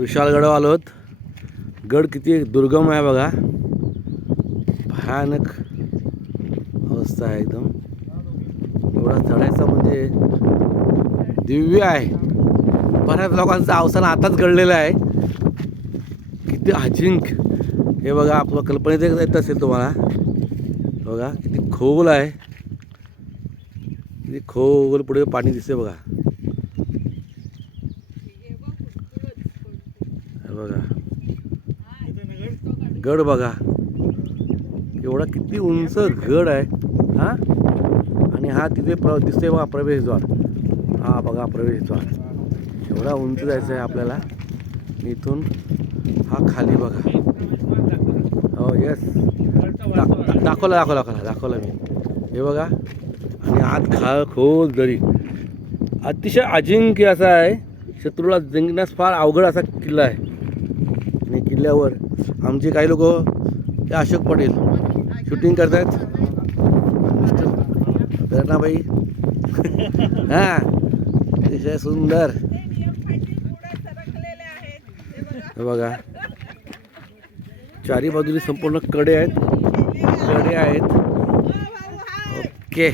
विशाळगडावर आलोत. गड किती दुर्गम आहे बघा, भयानक अवस्था आहे एकदम. एवढा चढायचा म्हणजे दिव्य आहे. बऱ्याच लोकांचं अवसान आताच घडलेलं आहे. किती अजिंक्य हे बघा, आपलं कल्पनेत येत असेल तुम्हाला. बघा किती खोल आहे, किती खोल पुढे पाणी दिसते बघा. बघा गड बघा, एवढा किती उंच गड आहे हा. आणि हा तिथे दिसते बघा प्रवेशद्वार. हा बघा प्रवेशद्वार, एवढा उंच जायचं आहे आपल्याला इथून. हा खाली बघा. हो येस, दाखवला मी. हे बघा, आणि आत खोल दरी. अतिशय अजिंक्य असा आहे. शत्रूला जिंकण्यास फार अवघड असा किल्ला आहे. आणि किल्ल्यावर आमचे काही लोक, ते अशोक पटेल शूटिंग करतात. प्रेरणाबाई हां, अतिशय सुंदर. हे बघा, चारी बाजूनी संपूर्ण कडे आहेत. ओके.